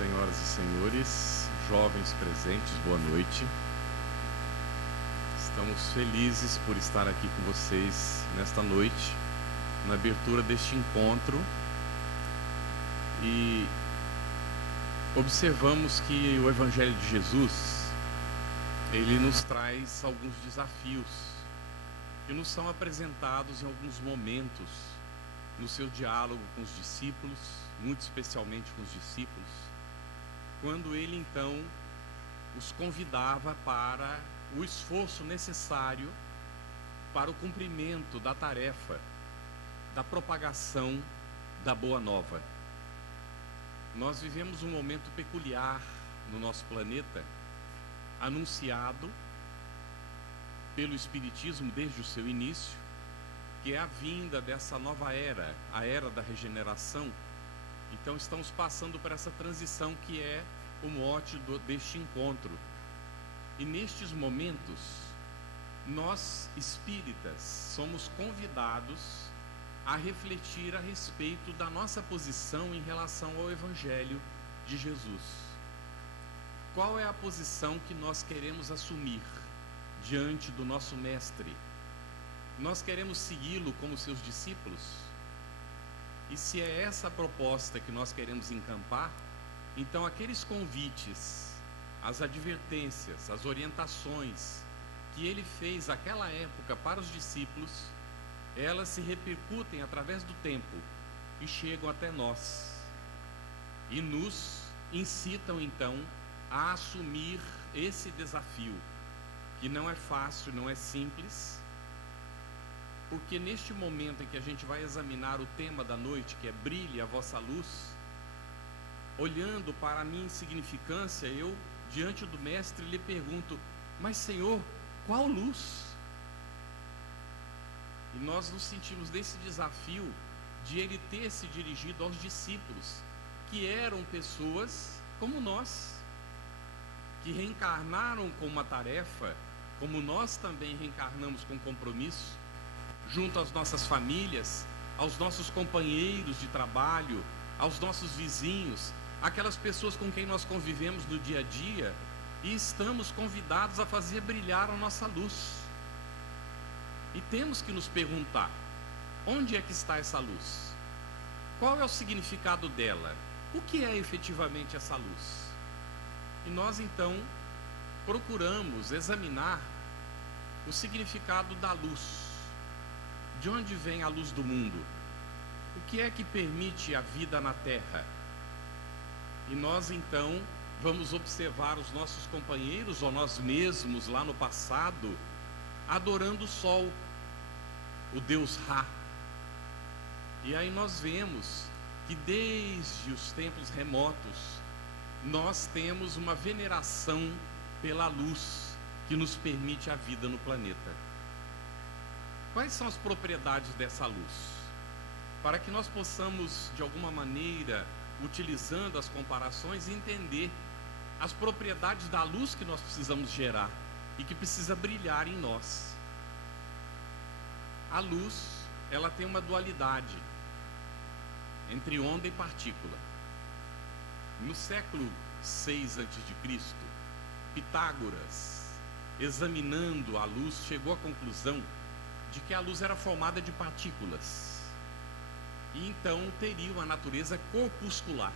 Senhoras e senhores, jovens presentes, boa noite. Estamos felizes por estar aqui com vocês nesta noite, na abertura deste encontro, e observamos que o Evangelho de Jesus, ele nos traz alguns desafios que nos são apresentados em alguns momentos no seu diálogo com os discípulos, muito especialmente com os discípulos, quando ele então os convidava para o esforço necessário para o cumprimento da tarefa da propagação da Boa Nova. Nós vivemos um momento peculiar no nosso planeta, anunciado pelo Espiritismo desde o seu início, que é a vinda dessa nova era, a era da regeneração. Então estamos passando por essa transição que é o mote deste encontro. E nestes momentos, nós espíritas somos convidados a refletir a respeito da nossa posição em relação ao Evangelho de Jesus. Qual é a posição que nós queremos assumir diante do nosso Mestre? Nós queremos segui-lo como seus discípulos? E se é essa a proposta que nós queremos encampar, então aqueles convites, as advertências, as orientações que ele fez naquela época para os discípulos, elas se repercutem através do tempo e chegam até nós e nos incitam então a assumir esse desafio, que não é fácil, não é simples, porque neste momento em que a gente vai examinar o tema da noite, que é Brilhe a Vossa Luz, olhando para a minha insignificância, eu, diante do Mestre, lhe pergunto: mas Senhor, qual luz? E nós nos sentimos desse desafio de ele ter se dirigido aos discípulos, que eram pessoas como nós, que reencarnaram com uma tarefa, como nós também reencarnamos com compromisso, junto às nossas famílias, aos nossos companheiros de trabalho, aos nossos vizinhos, aquelas pessoas com quem nós convivemos no dia a dia, e estamos convidados a fazer brilhar a nossa luz. E temos que nos perguntar: onde é que está essa luz? Qual é o significado dela? O que é efetivamente essa luz? E nós então procuramos examinar o significado da luz. De onde vem a luz do mundo? O que é que permite a vida na Terra? E nós então vamos observar os nossos companheiros ou nós mesmos lá no passado adorando o sol, o deus Ra. E aí nós vemos que desde os tempos remotos nós temos uma veneração pela luz que nos permite a vida no planeta. Quais são as propriedades dessa luz? Para que nós possamos, de alguma maneira, utilizando as comparações, entender as propriedades da luz que nós precisamos gerar e que precisa brilhar em nós. A luz, ela tem uma dualidade entre onda e partícula. No século VI a.C., Pitágoras, examinando a luz, chegou à conclusão de que a luz era formada de partículas e então teria uma natureza corpuscular.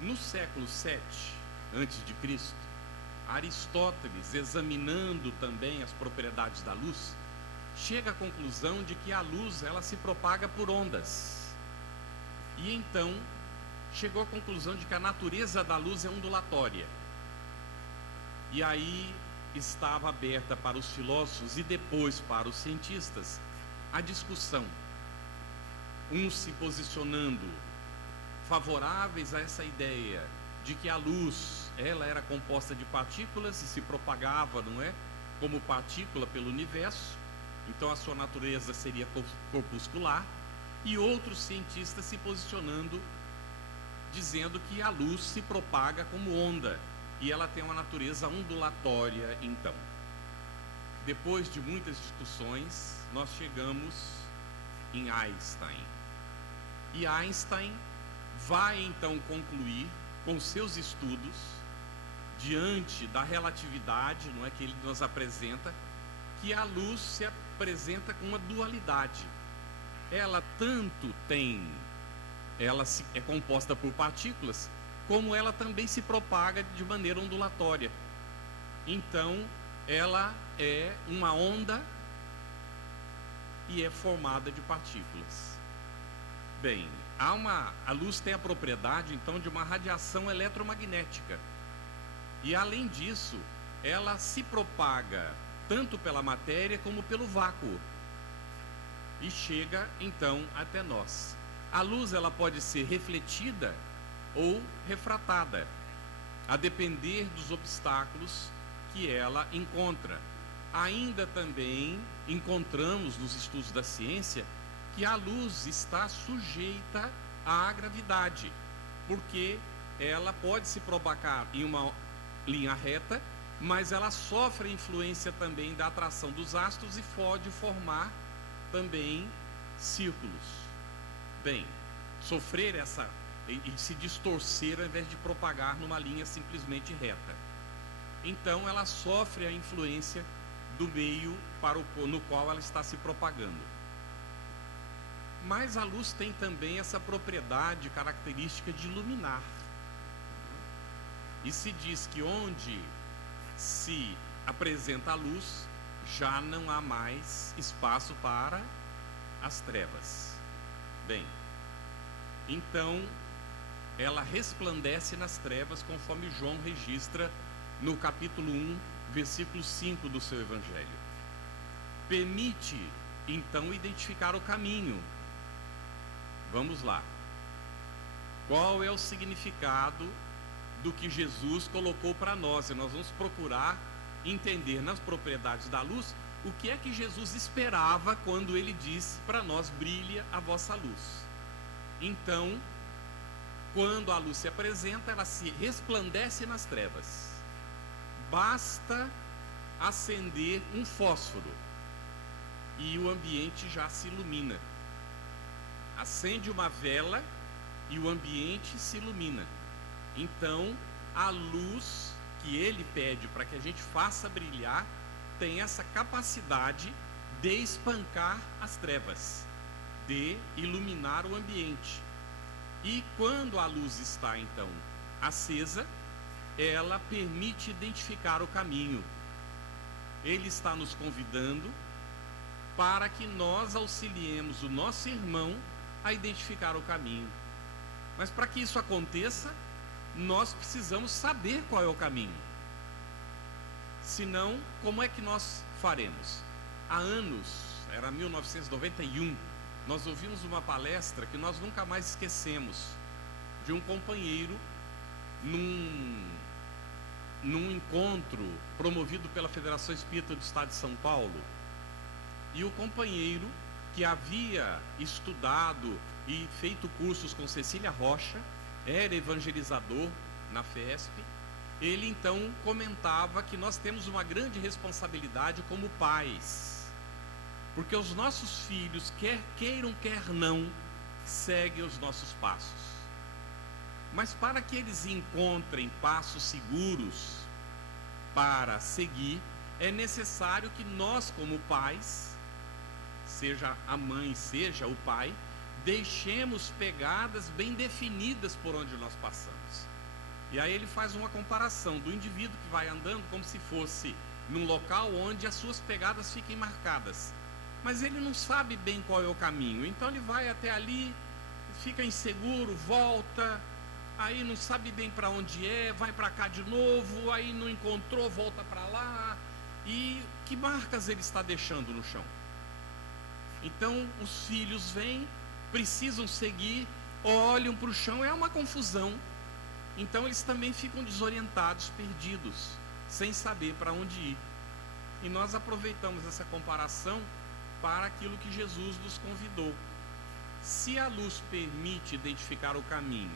No século VII a.C., Aristóteles, examinando também as propriedades da luz, chega à conclusão de que a luz ela se propaga por ondas. E então chegou à conclusão de que a natureza da luz é ondulatória. E aí estava aberta para os filósofos e depois para os cientistas a discussão, uns se posicionando favoráveis a essa ideia de que a luz ela era composta de partículas e se propagava, não é, como partícula pelo universo, então a sua natureza seria corpuscular, e outros cientistas se posicionando dizendo que a luz se propaga como onda e ela tem uma natureza ondulatória. Então, depois de muitas discussões, nós chegamos em Einstein. E Einstein vai então concluir com seus estudos, diante da relatividade, não é, que ele nos apresenta, que a luz se apresenta com uma dualidade. Ela tanto é composta por partículas, como ela também se propaga de maneira ondulatória. Então, ela é uma onda e é formada de partículas. Bem, a luz tem a propriedade, então, de uma radiação eletromagnética. E, além disso, ela se propaga tanto pela matéria como pelo vácuo. E chega, então, até nós. A luz, ela pode ser refletida ou refratada, a depender dos obstáculos que ela encontra. Ainda também encontramos nos estudos da ciência que a luz está sujeita à gravidade, porque ela pode se propagar em uma linha reta, mas ela sofre a influência também da atração dos astros e pode formar também círculos. Bem, sofrer e se distorcer ao invés de propagar numa linha simplesmente reta. Então ela sofre a influência do meio no qual ela está se propagando. Mas a luz tem também essa propriedade característica de iluminar. E se diz que onde se apresenta a luz, já não há mais espaço para as trevas. Bem, então ela resplandece nas trevas, conforme João registra no capítulo 1, versículo 5 do seu evangelho. Permite, então, identificar o caminho. Vamos lá. Qual é o significado do que Jesus colocou para nós? E nós vamos procurar entender nas propriedades da luz o que é que Jesus esperava quando ele disse para nós: brilha a vossa luz. Então, quando a luz se apresenta, ela se resplandece nas trevas. Basta acender um fósforo e o ambiente já se ilumina. Acende uma vela e o ambiente se ilumina. Então, a luz que ele pede para que a gente faça brilhar tem essa capacidade de espancar as trevas, de iluminar o ambiente. E quando a luz está, então, acesa, ela permite identificar o caminho. Ele está nos convidando para que nós auxiliemos o nosso irmão a identificar o caminho. Mas para que isso aconteça, nós precisamos saber qual é o caminho. Senão, como é que nós faremos? Há anos, era 1991, nós ouvimos uma palestra que nós nunca mais esquecemos, de um companheiro num encontro promovido pela Federação Espírita do Estado de São Paulo. E o companheiro, que havia estudado e feito cursos com Cecília Rocha, era evangelizador na FESP, ele então comentava que nós temos uma grande responsabilidade como pais, porque os nossos filhos, quer queiram, quer não, seguem os nossos passos. Mas para que eles encontrem passos seguros para seguir, é necessário que nós, como pais, seja a mãe, seja o pai, deixemos pegadas bem definidas por onde nós passamos. E aí ele faz uma comparação do indivíduo que vai andando como se fosse num local onde as suas pegadas fiquem marcadas. Mas ele não sabe bem qual é o caminho, então ele vai até ali, fica inseguro, volta, aí não sabe bem para onde é, vai para cá de novo, aí não encontrou, volta para lá. E que marcas ele está deixando no chão? Então os filhos vêm, precisam seguir, olham para o chão, é uma confusão. Então eles também ficam desorientados, perdidos, sem saber para onde ir. E nós aproveitamos essa comparação para aquilo que Jesus nos convidou. Se a luz permite identificar o caminho,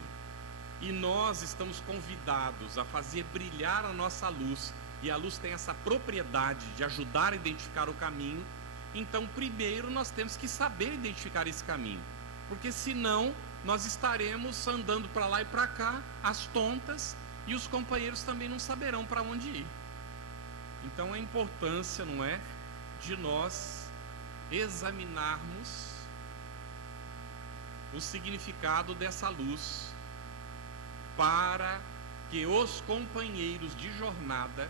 e nós estamos convidados a fazer brilhar a nossa luz, e a luz tem essa propriedade de ajudar a identificar o caminho, então primeiro nós temos que saber identificar esse caminho, porque senão nós estaremos andando para lá e para cá, às tontas, e os companheiros também não saberão para onde ir. Então a importância, não é, de nós examinarmos o significado dessa luz, para que os companheiros de jornada,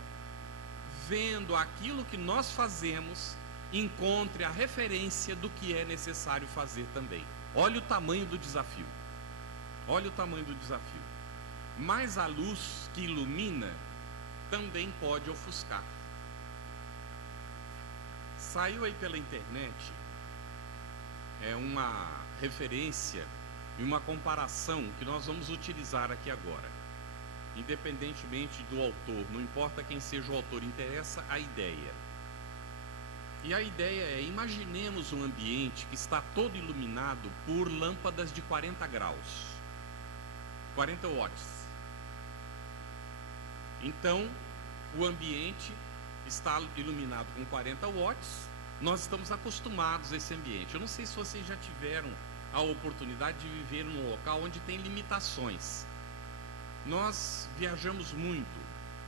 vendo aquilo que nós fazemos, encontre a referência do que é necessário fazer também. Olha o tamanho do desafio. Olha o tamanho do desafio. Mas a luz que ilumina também pode ofuscar. Saiu aí pela internet uma referência e uma comparação que nós vamos utilizar aqui agora. Independentemente do autor, não importa quem seja o autor, interessa a ideia. E a ideia é: imaginemos um ambiente que está todo iluminado por lâmpadas de 40 graus, 40 watts. Então, o ambiente está iluminado com 40 watts, nós estamos acostumados a esse ambiente. Eu não sei se vocês já tiveram a oportunidade de viver num local onde tem limitações. Nós viajamos muito,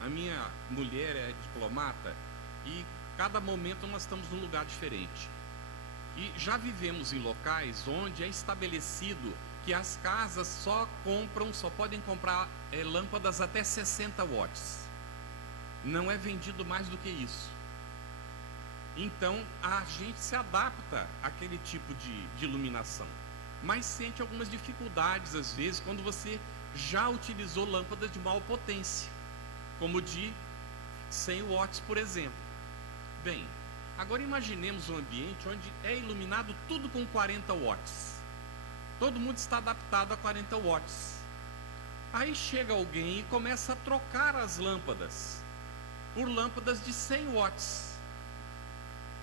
a minha mulher é diplomata e cada momento nós estamos num lugar diferente. E já vivemos em locais onde é estabelecido que as casas só podem comprar lâmpadas até 60 watts. Não é vendido mais do que isso. Então a gente se adapta àquele tipo de iluminação, mas sente algumas dificuldades às vezes quando você já utilizou lâmpadas de maior potência, como de 100 watts, por exemplo. Bem, agora imaginemos um ambiente onde é iluminado tudo com 40 watts. Todo mundo está adaptado a 40 watts. Aí chega alguém e começa a trocar as lâmpadas por lâmpadas de 100 watts.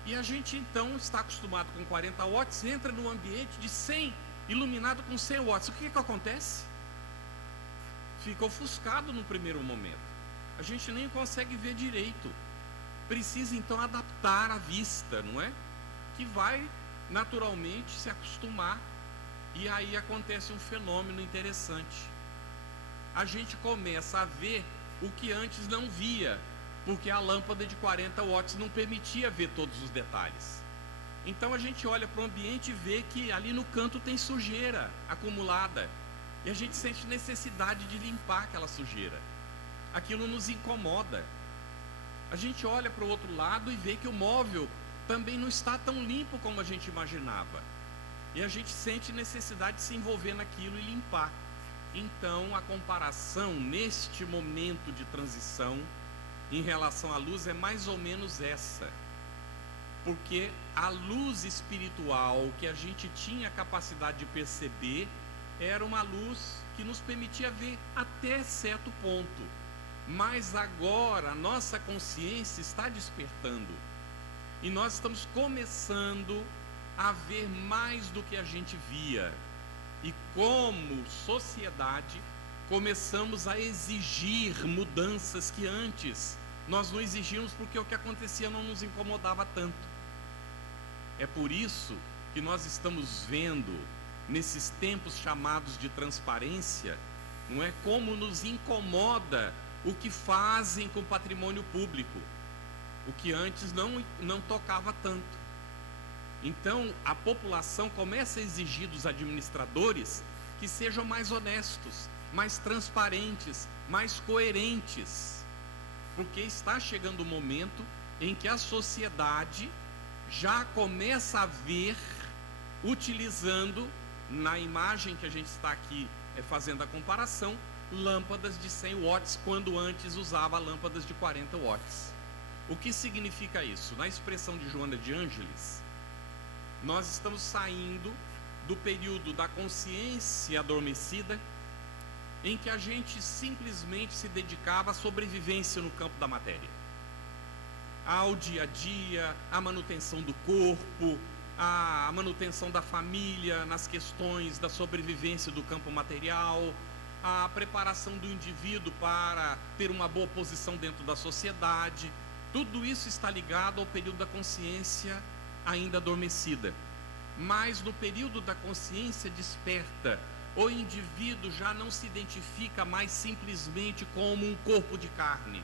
E a gente então está acostumado com 40 watts, entra no ambiente de 100, iluminado com 100 watts. O que acontece? Fica ofuscado no primeiro momento. A gente nem consegue ver direito. Precisa então adaptar a vista, não é? Que vai naturalmente se acostumar. E aí acontece um fenômeno interessante. A gente começa a ver o que antes não via, porque a lâmpada de 40 watts não permitia ver todos os detalhes. Então a gente olha para o ambiente e vê que ali no canto tem sujeira acumulada. E a gente sente necessidade de limpar aquela sujeira. Aquilo nos incomoda. A gente olha para o outro lado e vê que o móvel também não está tão limpo como a gente imaginava. E a gente sente necessidade de se envolver naquilo e limpar. Então a comparação neste momento de transição em relação à luz é mais ou menos essa. Porque a luz espiritual que a gente tinha capacidade de perceber era uma luz que nos permitia ver até certo ponto. Mas agora a nossa consciência está despertando. E nós estamos começando a ver mais do que a gente via. E como sociedade, começamos a exigir mudanças que antes nós não exigíamos, porque o que acontecia não nos incomodava tanto. É por isso que nós estamos vendo, nesses tempos chamados de transparência, não é, como nos incomoda o que fazem com o patrimônio público, o que antes não tocava tanto. Então a população começa a exigir dos administradores que sejam mais honestos, mais transparentes, mais coerentes, porque está chegando o momento em que a sociedade já começa a ver, utilizando, na imagem que a gente está aqui fazendo a comparação, lâmpadas de 100 watts, quando antes usava lâmpadas de 40 watts. O que significa isso? Na expressão de Joana de Ângeles, nós estamos saindo do período da consciência adormecida, em que a gente simplesmente se dedicava à sobrevivência no campo da matéria, ao dia a dia, à manutenção do corpo, à manutenção da família, nas questões da sobrevivência do campo material, a preparação do indivíduo para ter uma boa posição dentro da sociedade. Tudo isso está ligado ao período da consciência ainda adormecida. Mas no período da consciência desperta, o indivíduo já não se identifica mais simplesmente como um corpo de carne,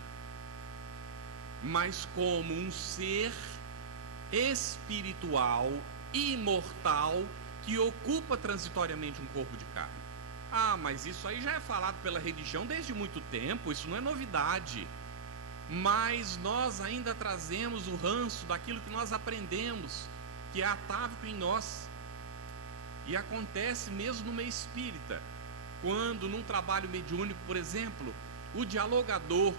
mas como um ser espiritual, imortal, que ocupa transitoriamente um corpo de carne. Ah, mas isso aí já é falado pela religião desde muito tempo, isso não é novidade. Mas nós ainda trazemos o ranço daquilo que nós aprendemos, que é atávico em nós. E acontece mesmo no meio espírita, quando num trabalho mediúnico, por exemplo, o dialogador,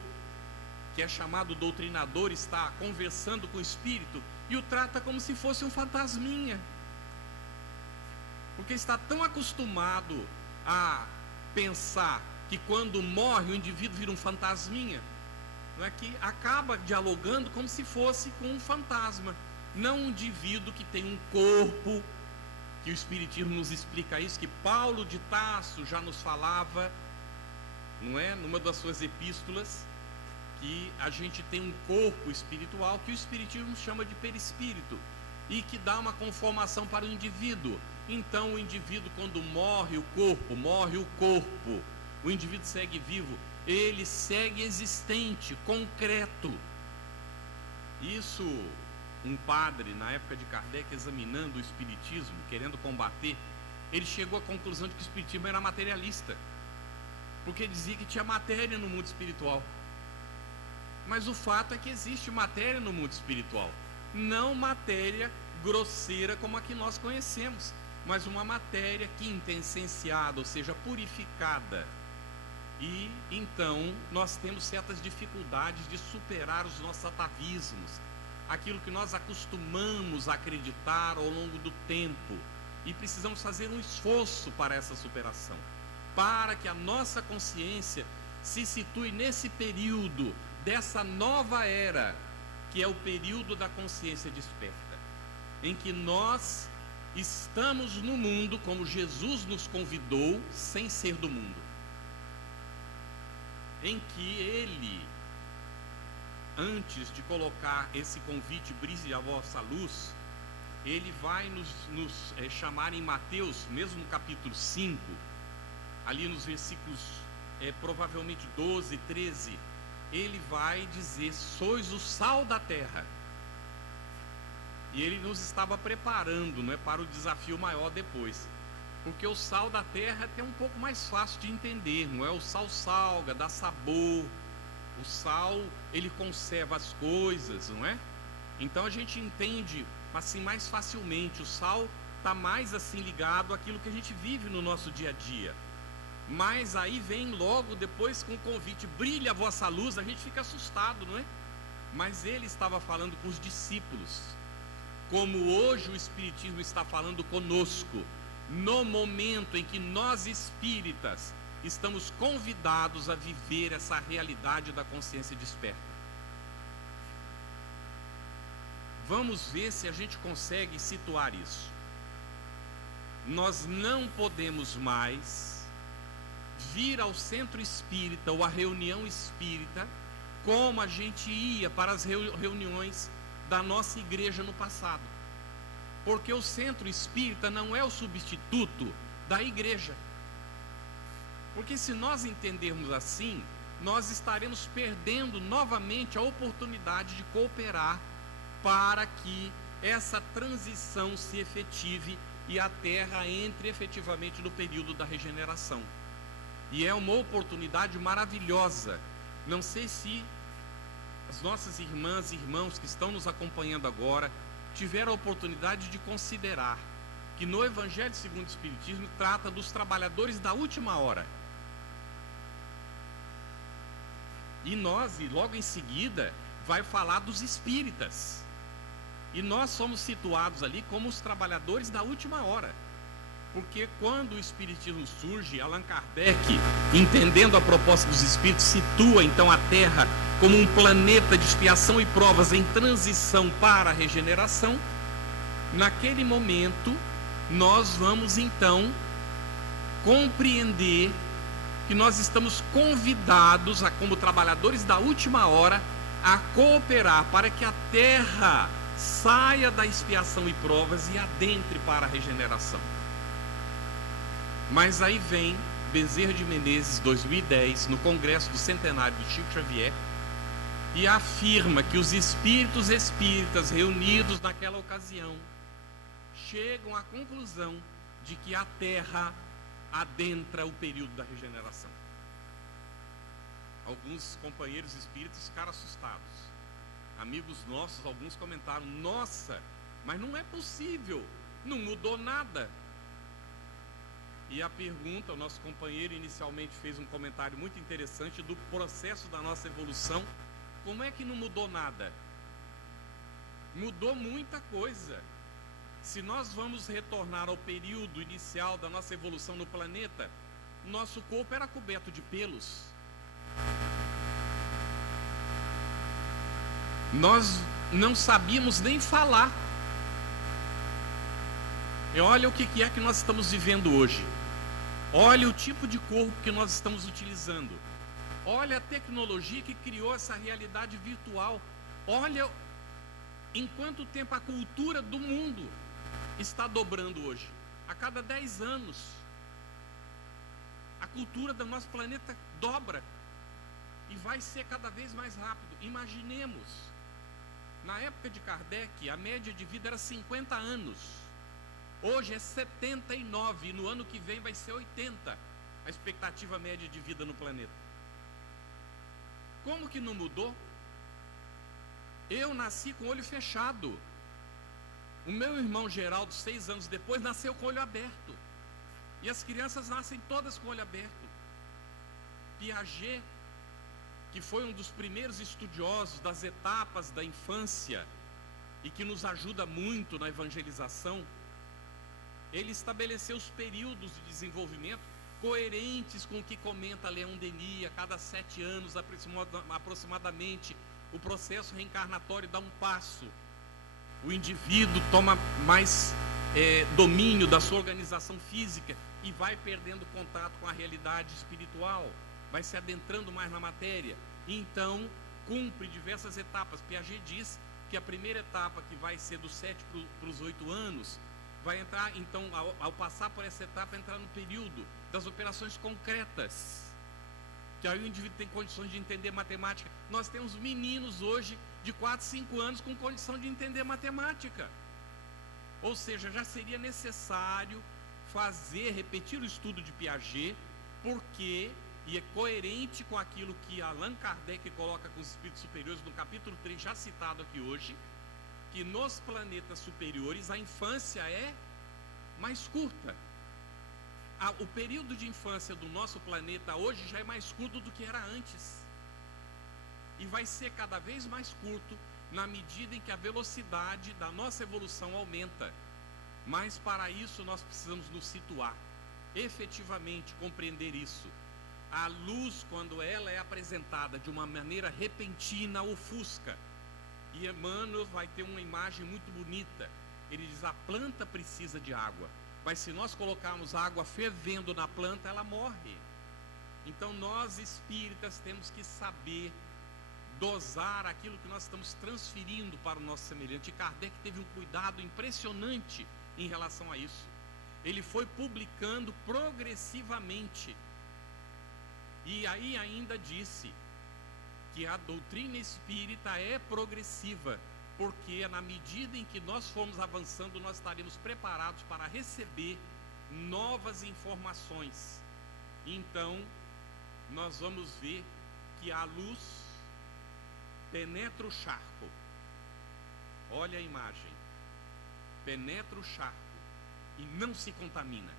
que é chamado doutrinador, está conversando com o espírito e o trata como se fosse um fantasminha, porque está tão acostumado a pensar que quando morre o indivíduo vira um fantasminha, não é, que acaba dialogando como se fosse com um fantasma, não um indivíduo que tem um corpo, que o Espiritismo nos explica isso, que Paulo de Tarso já nos falava, não é, numa das suas epístolas, que a gente tem um corpo espiritual que o Espiritismo chama de perispírito e que dá uma conformação para o indivíduo. Então o indivíduo, quando morre o corpo, o indivíduo segue vivo, ele segue existente, concreto. Isso, um padre, na época de Kardec, examinando o Espiritismo, querendo combater, ele chegou à conclusão de que o Espiritismo era materialista, porque dizia que tinha matéria no mundo espiritual. Mas o fato é que existe matéria no mundo espiritual, não matéria grosseira como a que nós conhecemos, mas uma matéria quintessenciada, ou seja, purificada. E então nós temos certas dificuldades de superar os nossos atavismos, aquilo que nós acostumamos a acreditar ao longo do tempo, e precisamos fazer um esforço para essa superação, para que a nossa consciência se situe nesse período dessa nova era, que é o período da consciência desperta, em que nós estamos no mundo como Jesus nos convidou, sem ser do mundo, em que Ele, antes de colocar esse convite, brilhe a vossa luz, Ele vai nos chamar em Mateus, mesmo no capítulo 5, ali nos versículos provavelmente 12, 13, Ele vai dizer: sois o sal da terra. E Ele nos estava preparando, não é, para o desafio maior depois, porque o sal da terra é um pouco mais fácil de entender, não é? O sal salga, dá sabor, o sal, ele conserva as coisas, não é? Então a gente entende assim mais facilmente. O sal está mais assim ligado àquilo que a gente vive no nosso dia a dia. Mas aí vem logo depois com o convite: brilhe a vossa luz. A gente fica assustado, não é? Mas Ele estava falando com os discípulos, como hoje o Espiritismo está falando conosco, no momento em que nós espíritas estamos convidados a viver essa realidade da consciência desperta. Vamos ver se a gente consegue situar isso. Nós não podemos mais vir ao centro espírita ou à reunião espírita como a gente ia para as reuniões da nossa igreja no passado, porque o centro espírita não é o substituto da igreja. Porque se nós entendermos assim, nós estaremos perdendo novamente a oportunidade de cooperar para que essa transição se efetive e a Terra entre efetivamente no período da regeneração. E é uma oportunidade maravilhosa. Não sei se as nossas irmãs e irmãos que estão nos acompanhando agora tiveram a oportunidade de considerar que no Evangelho segundo o Espiritismo trata dos trabalhadores da última hora. E logo em seguida vai falar dos espíritas. E nós somos situados ali como os trabalhadores da última hora. Porque quando o Espiritismo surge, Allan Kardec, entendendo a proposta dos espíritos, situa então a Terra como um planeta de expiação e provas em transição para a regeneração. Naquele momento, nós vamos então compreender que nós estamos convidados, como trabalhadores da última hora, a cooperar para que a Terra saia da expiação e provas e adentre para a regeneração. Mas aí vem Bezerra de Menezes, 2010, no Congresso do Centenário do Chico Xavier, e afirma que os espíritos espíritas reunidos naquela ocasião chegam à conclusão de que a Terra adentra o período da regeneração. Alguns companheiros espíritas ficaram assustados. Amigos nossos, alguns comentaram: nossa, mas não é possível, não mudou nada. E a pergunta, o nosso companheiro inicialmente fez um comentário muito interessante do processo da nossa evolução. Como é que não mudou nada? Mudou muita coisa. Se nós vamos retornar ao período inicial da nossa evolução no planeta, nosso corpo era coberto de pelos. Nós não sabíamos nem falar. E olha o que é que nós estamos vivendo hoje. Olha o tipo de corpo que nós estamos utilizando. Olha a tecnologia que criou essa realidade virtual. Olha em quanto tempo a cultura do mundo está dobrando hoje. A cada 10 anos, a cultura do nosso planeta dobra. E vai ser cada vez mais rápido. Imaginemos, na época de Kardec, a média de vida era 50 anos. Hoje é 79, e no ano que vem vai ser 80, a expectativa média de vida no planeta. Como que não mudou? Eu nasci com o olho fechado. O meu irmão Geraldo, 6 anos depois, nasceu com o olho aberto. E as crianças nascem todas com o olho aberto. Piaget, que foi um dos primeiros estudiosos das etapas da infância e que nos ajuda muito na evangelização, ele estabeleceu os períodos de desenvolvimento coerentes com o que comenta Leon Denis. A cada 7 anos aproximadamente, o processo reencarnatório dá um passo. O indivíduo toma mais domínio da sua organização física e vai perdendo contato com a realidade espiritual, vai se adentrando mais na matéria. Então, cumpre diversas etapas. Piaget diz que a primeira etapa, que vai ser dos 7 para os 8 anos, vai entrar, então, ao passar por essa etapa, entrar no período das operações concretas, que aí o indivíduo tem condições de entender matemática. Nós temos meninos hoje de 4, 5 anos com condição de entender matemática. Ou seja, já seria necessário repetir o estudo de Piaget, porque, e é coerente com aquilo que Allan Kardec coloca com os espíritos superiores no capítulo 3, já citado aqui hoje, que nos planetas superiores a infância é mais curta. O período de infância do nosso planeta hoje já é mais curto do que era antes. E vai ser cada vez mais curto na medida em que a velocidade da nossa evolução aumenta. Mas para isso nós precisamos nos situar, efetivamente compreender isso. A luz, quando ela é apresentada de uma maneira repentina, ofusca. E Emmanuel vai ter uma imagem muito bonita. Ele diz: a planta precisa de água, mas se nós colocarmos água fervendo na planta, ela morre. Então nós espíritas temos que saber dosar aquilo que nós estamos transferindo para o nosso semelhante. E Kardec teve um cuidado impressionante em relação a isso. Ele foi publicando progressivamente. E aí ainda disse que a doutrina espírita é progressiva, porque na medida em que nós formos avançando, nós estaremos preparados para receber novas informações. Então, nós vamos ver que a luz penetra o charco. Olha a imagem. Penetra o charco e não se contamina.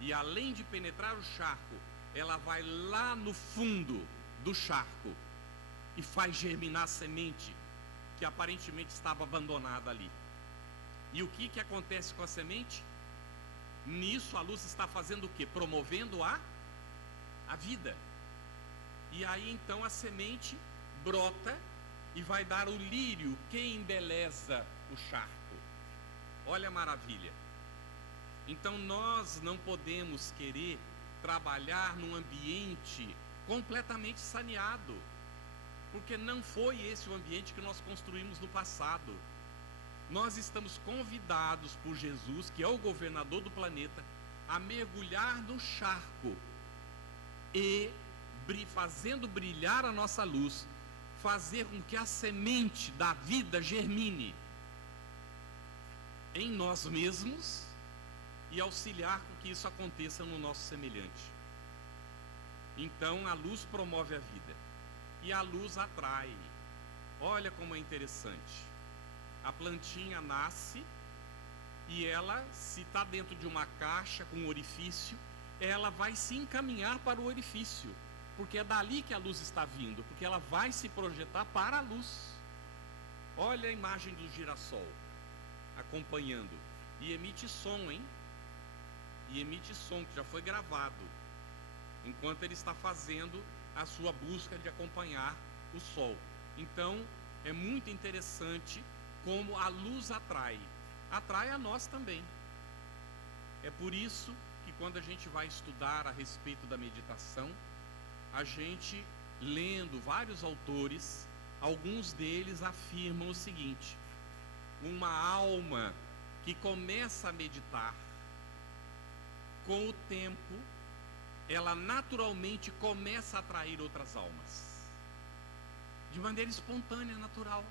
E além de penetrar o charco, ela vai lá no fundo do charco e faz germinar a semente que aparentemente estava abandonada ali. E o que acontece com a semente? Nisso a luz está fazendo o quê? Promovendo a vida. E aí então a semente brota e vai dar o lírio que embeleza o charco. Olha a maravilha. Então nós não podemos querer trabalhar num ambiente completamente saneado, porque não foi esse o ambiente que nós construímos no passado. Nós estamos convidados por Jesus, que é o governador do planeta, a mergulhar no charco e, fazendo brilhar a nossa luz, fazer com que a semente da vida germine em nós mesmos e auxiliar com que isso aconteça no nosso semelhante. Então a luz promove a vida e a luz atrai. Olha como é interessante. A plantinha nasce e ela, se está dentro de uma caixa com um orifício, ela vai se encaminhar para o orifício, porque é dali que a luz está vindo, porque ela vai se projetar para a luz. Olha a imagem do girassol acompanhando, e emite som, hein? E emite som, que já foi gravado, enquanto ele está fazendo a sua busca de acompanhar o sol. Então, é muito interessante como a luz atrai a nós também. É por isso que quando a gente vai estudar a respeito da meditação, a gente, lendo vários autores, alguns deles afirmam o seguinte: uma alma que começa a meditar, com o tempo, ela naturalmente começa a atrair outras almas, de maneira espontânea, natural.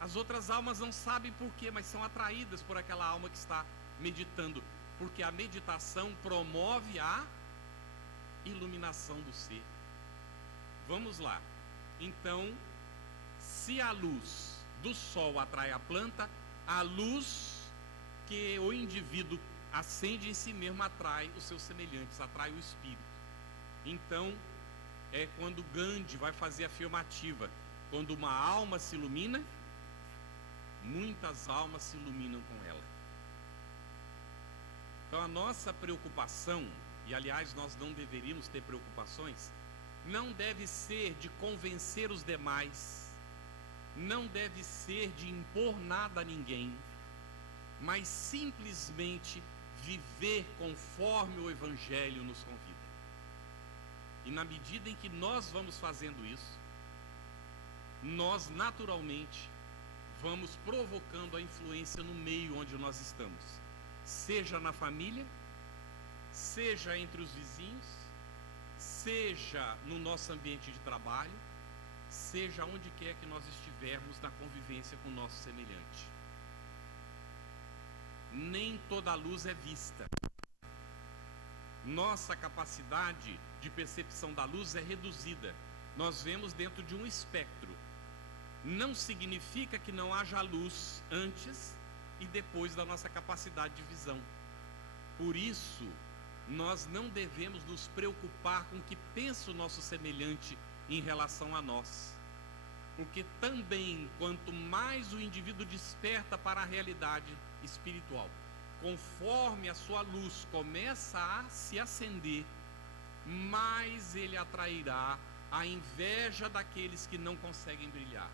As outras almas não sabem por quê, mas são atraídas por aquela alma que está meditando, porque a meditação promove a iluminação do ser. Vamos lá. Então, se a luz do sol atrai a planta, a luz que o indivíduo acende em si mesmo atrai os seus semelhantes, atrai o espírito. Então, é quando Gandhi vai fazer a afirmativa: quando uma alma se ilumina, muitas almas se iluminam com ela. Então a nossa preocupação, e aliás nós não deveríamos ter preocupações, não deve ser de convencer os demais, não deve ser de impor nada a ninguém, mas simplesmente viver conforme o Evangelho nos convida. E na medida em que nós vamos fazendo isso, nós naturalmente vamos provocando a influência no meio onde nós estamos, seja na família, seja entre os vizinhos, seja no nosso ambiente de trabalho, seja onde quer que nós estivermos na convivência com o nosso semelhante. Nem toda a luz é vista. Nossa capacidade de percepção da luz é reduzida. Nós vemos dentro de um espectro. Não significa que não haja luz antes e depois da nossa capacidade de visão. Por isso, nós não devemos nos preocupar com o que pensa o nosso semelhante em relação a nós. Porque também, quanto mais o indivíduo desperta para a realidade espiritual, conforme a sua luz começa a se acender, mais ele atrairá a inveja daqueles que não conseguem brilhar.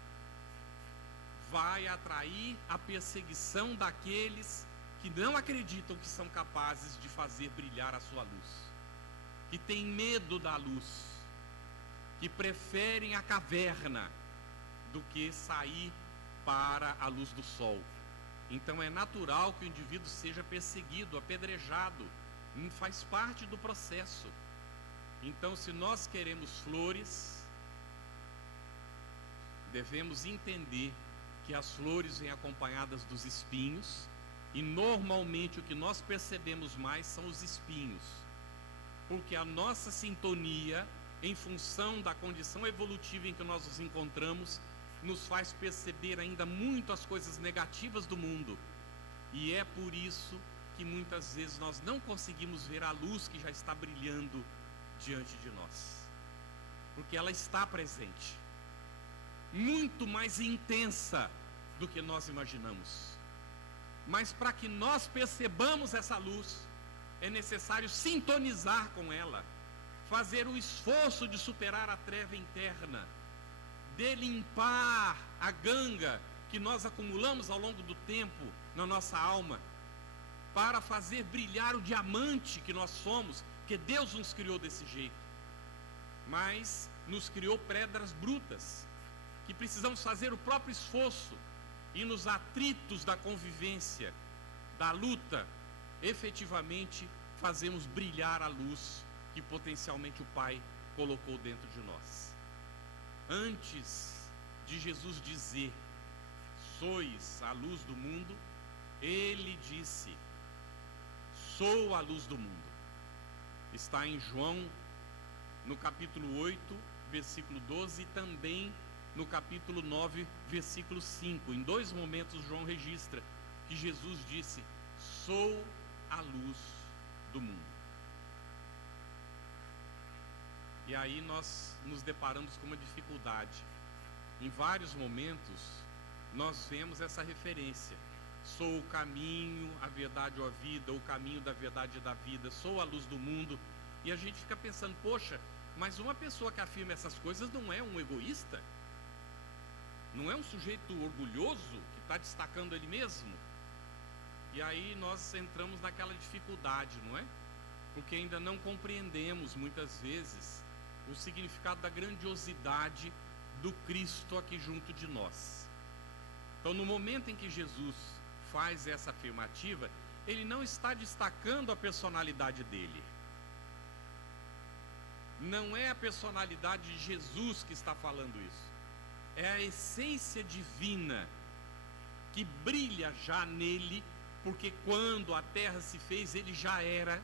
Vai atrair a perseguição daqueles que não acreditam que são capazes de fazer brilhar a sua luz, que têm medo da luz, que preferem a caverna do que sair para a luz do sol. Então é natural que o indivíduo seja perseguido, apedrejado, faz parte do processo. Então, se nós queremos flores, devemos entender que as flores vêm acompanhadas dos espinhos, e normalmente o que nós percebemos mais são os espinhos, porque a nossa sintonia, em função da condição evolutiva em que nós nos encontramos, nos faz perceber ainda muito as coisas negativas do mundo, e é por isso que muitas vezes nós não conseguimos ver a luz que já está brilhando diante de nós, porque ela está presente, muito mais intensa do que nós imaginamos. Mas para que nós percebamos essa luz, é necessário sintonizar com ela, fazer o esforço de superar a treva interna, de limpar a ganga que nós acumulamos ao longo do tempo na nossa alma, para fazer brilhar o diamante que nós somos, porque Deus nos criou desse jeito, mas nos criou pedras brutas, que precisamos fazer o próprio esforço, e nos atritos da convivência, da luta, efetivamente fazemos brilhar a luz que potencialmente o Pai colocou dentro de nós. Antes de Jesus dizer: sois a luz do mundo, ele disse: sou a luz do mundo. Está em João, no capítulo 8, versículo 12, e também no capítulo 9, versículo 5. Em dois momentos João registra que Jesus disse: sou a luz do mundo. E aí nós nos deparamos com uma dificuldade. Em vários momentos nós vemos essa referência: sou o caminho, a verdade ou a vida, o caminho da verdade e da vida, sou a luz do mundo. E a gente fica pensando: poxa, mas uma pessoa que afirma essas coisas não é um egoísta? Não é um sujeito orgulhoso que está destacando ele mesmo? E aí nós entramos naquela dificuldade, não é? Porque ainda não compreendemos muitas vezes o significado da grandiosidade do Cristo aqui junto de nós. Então, no momento em que Jesus faz essa afirmativa, ele não está destacando a personalidade dele. Não é a personalidade de Jesus que está falando isso. É a essência divina que brilha já nele, porque quando a terra se fez, ele já era.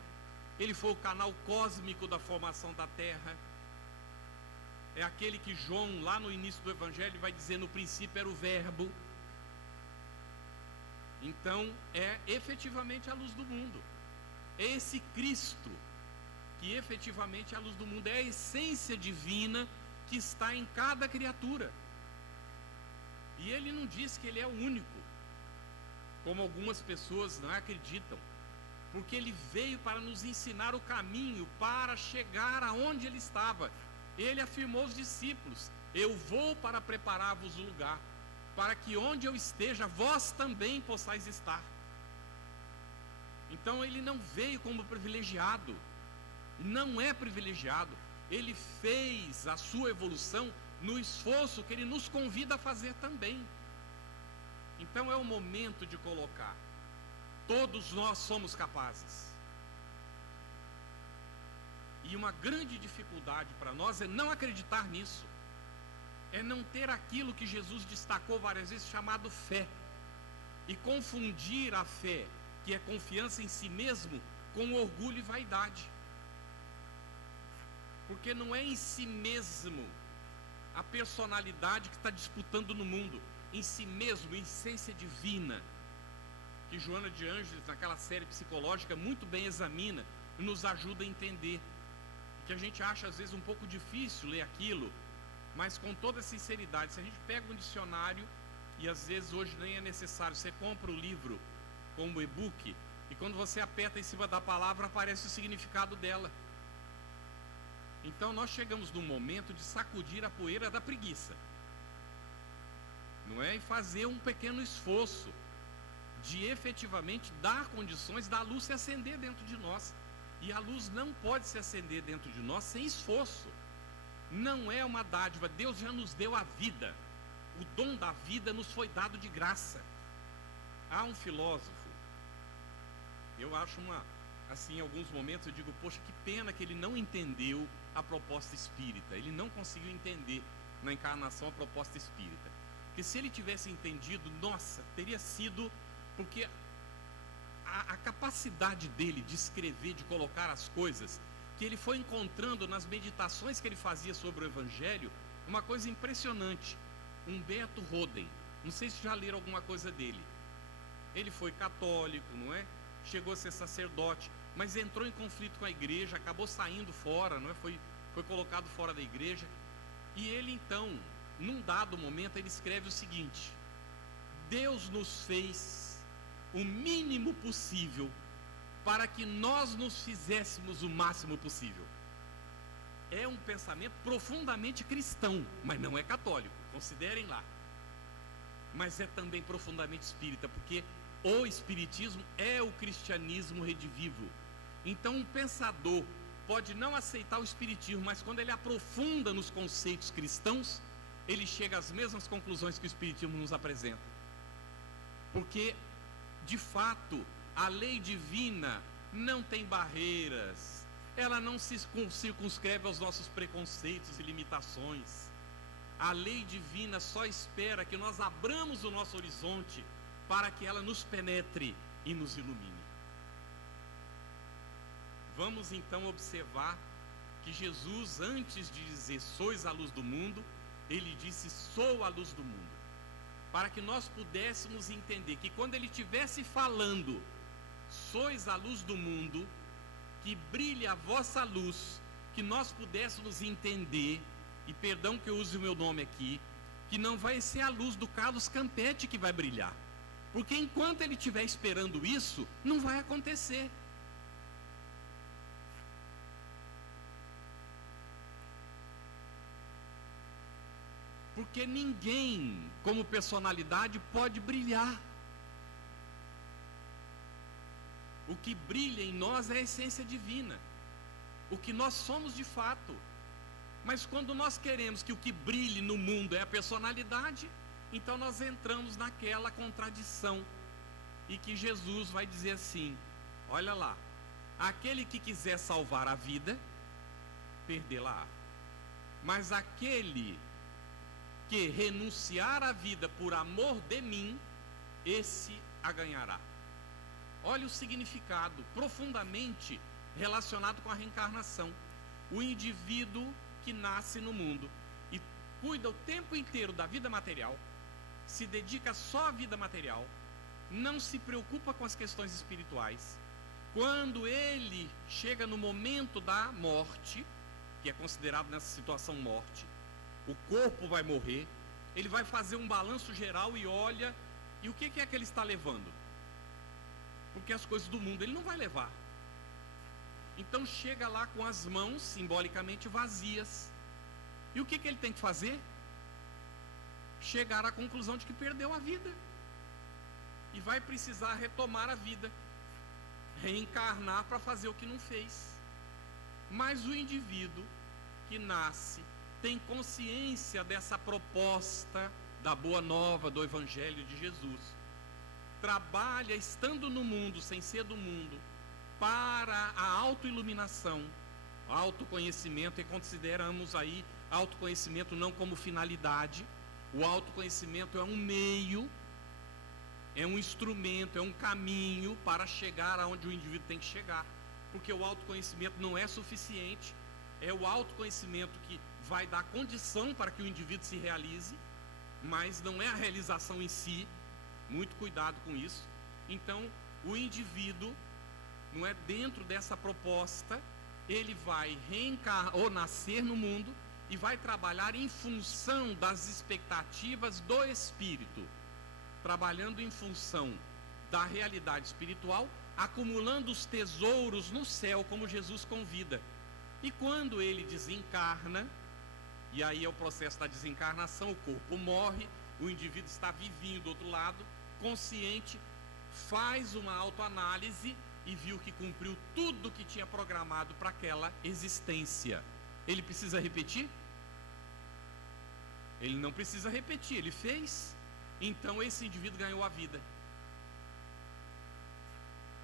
Ele foi o canal cósmico da formação da terra. É aquele que João, lá no início do Evangelho, vai dizer: no princípio era o Verbo. Então, é efetivamente a luz do mundo. É esse Cristo que efetivamente é a luz do mundo. É a essência divina que está em cada criatura. E ele não diz que ele é o único, como algumas pessoas não acreditam, porque ele veio para nos ensinar o caminho para chegar aonde ele estava. Ele afirmou aos discípulos: eu vou para preparar-vos o lugar, para que onde eu esteja, vós também possais estar. Então ele não veio como privilegiado, não é privilegiado. Ele fez a sua evolução no esforço que ele nos convida a fazer também. Então é o momento de colocar: todos nós somos capazes. E uma grande dificuldade para nós é não acreditar nisso. É não ter aquilo que Jesus destacou várias vezes, chamado fé. E confundir a fé, que é confiança em si mesmo, com orgulho e vaidade. Porque não é em si mesmo a personalidade que está disputando no mundo. Em si mesmo, em essência divina, que Joana de Ângeles, naquela série psicológica, muito bem examina e nos ajuda a entender. Que a gente acha às vezes um pouco difícil ler aquilo, mas com toda sinceridade, se a gente pega um dicionário, e às vezes hoje nem é necessário, você compra o livro como e-book, e quando você aperta em cima da palavra, aparece o significado dela. Então nós chegamos num momento de sacudir a poeira da preguiça, não é? E fazer um pequeno esforço de efetivamente dar condições da luz se acender dentro de nós. E a luz não pode se acender dentro de nós sem esforço. Não é uma dádiva. Deus já nos deu a vida. O dom da vida nos foi dado de graça. Há um filósofo, eu acho assim, em alguns momentos eu digo: poxa, que pena que ele não entendeu a proposta espírita. Ele não conseguiu entender na encarnação a proposta espírita. Porque se ele tivesse entendido, nossa, teria sido, porque a capacidade dele de escrever, de colocar as coisas, que ele foi encontrando nas meditações que ele fazia sobre o Evangelho, uma coisa impressionante. Humberto Roden, não sei se já leram alguma coisa dele. Ele foi católico, não é? Chegou a ser sacerdote, mas entrou em conflito com a igreja, acabou saindo fora, não é? Foi colocado fora da igreja. E ele então, num dado momento, ele escreve o seguinte: Deus nos fez o mínimo possível para que nós nos fizéssemos o máximo possível. É um pensamento profundamente cristão, mas não é católico, considerem lá. Mas é também profundamente espírita, porque o espiritismo é o cristianismo redivivo. Então um pensador pode não aceitar o espiritismo, mas quando ele aprofunda nos conceitos cristãos, ele chega às mesmas conclusões que o espiritismo nos apresenta. Porque de fato, A lei divina não tem barreiras, ela não se circunscreve aos nossos preconceitos e limitações. A lei divina só espera que nós abramos o nosso horizonte para que ela nos penetre e nos ilumine. Vamos então observar que Jesus, antes de dizer sois a luz do mundo, ele disse sou a luz do mundo, para que nós pudéssemos entender que quando ele estivesse falando sois a luz do mundo, que brilhe a vossa luz, que nós pudéssemos entender, e perdão que eu use o meu nome aqui, que não vai ser a luz do Carlos Campetti que vai brilhar, porque enquanto ele estiver esperando isso, não vai acontecer. Porque ninguém, como personalidade, pode brilhar. O que brilha em nós é a essência divina, o que nós somos de fato. Mas quando nós queremos que o que brilhe no mundo é a personalidade, então nós entramos naquela contradição, e que Jesus vai dizer assim: olha lá, aquele que quiser salvar a vida, perdê-la-á, mas aquele que renunciar à vida por amor de mim, esse a ganhará. Olha o significado profundamente relacionado com a reencarnação. O indivíduo que nasce no mundo e cuida o tempo inteiro da vida material, se dedica só à vida material, não se preocupa com as questões espirituais. Quando ele chega no momento da morte, que é considerado nessa situação morte, o corpo vai morrer, ele vai fazer um balanço geral e olha, e o que é que ele está levando? Porque as coisas do mundo ele não vai levar. Então chega lá com as mãos simbolicamente vazias. E o que ele tem que fazer? Chegar à conclusão de que perdeu a vida. E vai precisar retomar a vida, reencarnar para fazer o que não fez. Mas o indivíduo que nasce tem consciência dessa proposta da boa nova, do Evangelho de Jesus. Trabalha estando no mundo, sem ser do mundo, para a autoiluminação, autoconhecimento, e consideramos aí autoconhecimento não como finalidade. O autoconhecimento é um meio, é um instrumento, é um caminho para chegar aonde o indivíduo tem que chegar, porque o autoconhecimento não é suficiente, é o autoconhecimento que vai dar condição para que o indivíduo se realize, mas não é a realização em si. Muito cuidado com isso. Então, o indivíduo, não é, dentro dessa proposta, ele vai reencarnar ou nascer no mundo e vai trabalhar em função das expectativas do espírito, trabalhando em função da realidade espiritual, acumulando os tesouros no céu, como Jesus convida. E quando ele desencarna, e aí é o processo da desencarnação, o corpo morre, o indivíduo está vivinho do outro lado, consciente, faz uma autoanálise e viu que cumpriu tudo que tinha programado para aquela existência. Ele precisa repetir? Ele não precisa repetir, ele fez. Então esse indivíduo ganhou a vida.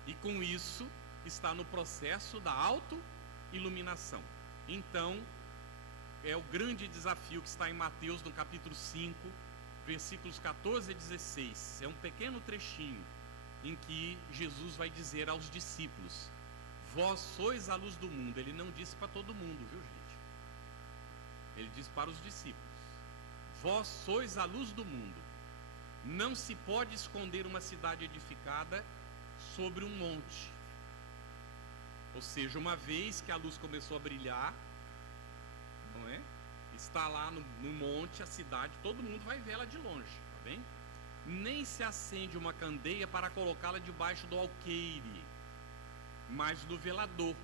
E com isso está no processo da autoiluminação. Então, é o grande desafio que está em Mateus, no capítulo 5, versículos 14 e 16. É um pequeno trechinho em que Jesus vai dizer aos discípulos: vós sois a luz do mundo. Ele não disse para todo mundo, viu, gente? Ele disse para os discípulos: vós sois a luz do mundo. Não se pode esconder uma cidade edificada sobre um monte. Ou seja, uma vez que a luz começou a brilhar, não é? Está lá no monte, a cidade, todo mundo vai ver ela de longe, tá bem? Nem se acende uma candeia para colocá-la debaixo do alqueire, mas do velador.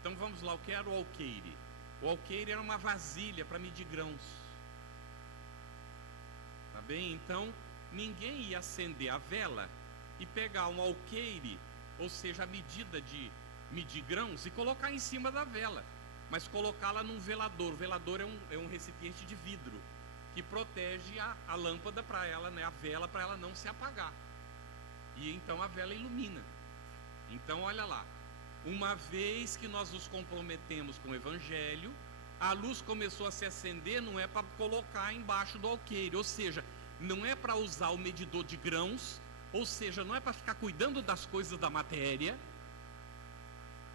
Então vamos lá, o que era o alqueire? O alqueire era uma vasilha para medir grãos, tá bem? Então ninguém ia acender a vela e pegar um alqueire, ou seja, a medida de medir grãos, e colocar em cima da vela, mas colocá-la num velador. O velador é um recipiente de vidro que protege a lâmpada para ela, né, a vela, para ela não se apagar. E então a vela ilumina. Então olha lá, uma vez que nós nos comprometemos com o Evangelho, a luz começou a se acender, não é para colocar embaixo do alqueire, ou seja, não é para usar o medidor de grãos, ou seja, não é para ficar cuidando das coisas da matéria,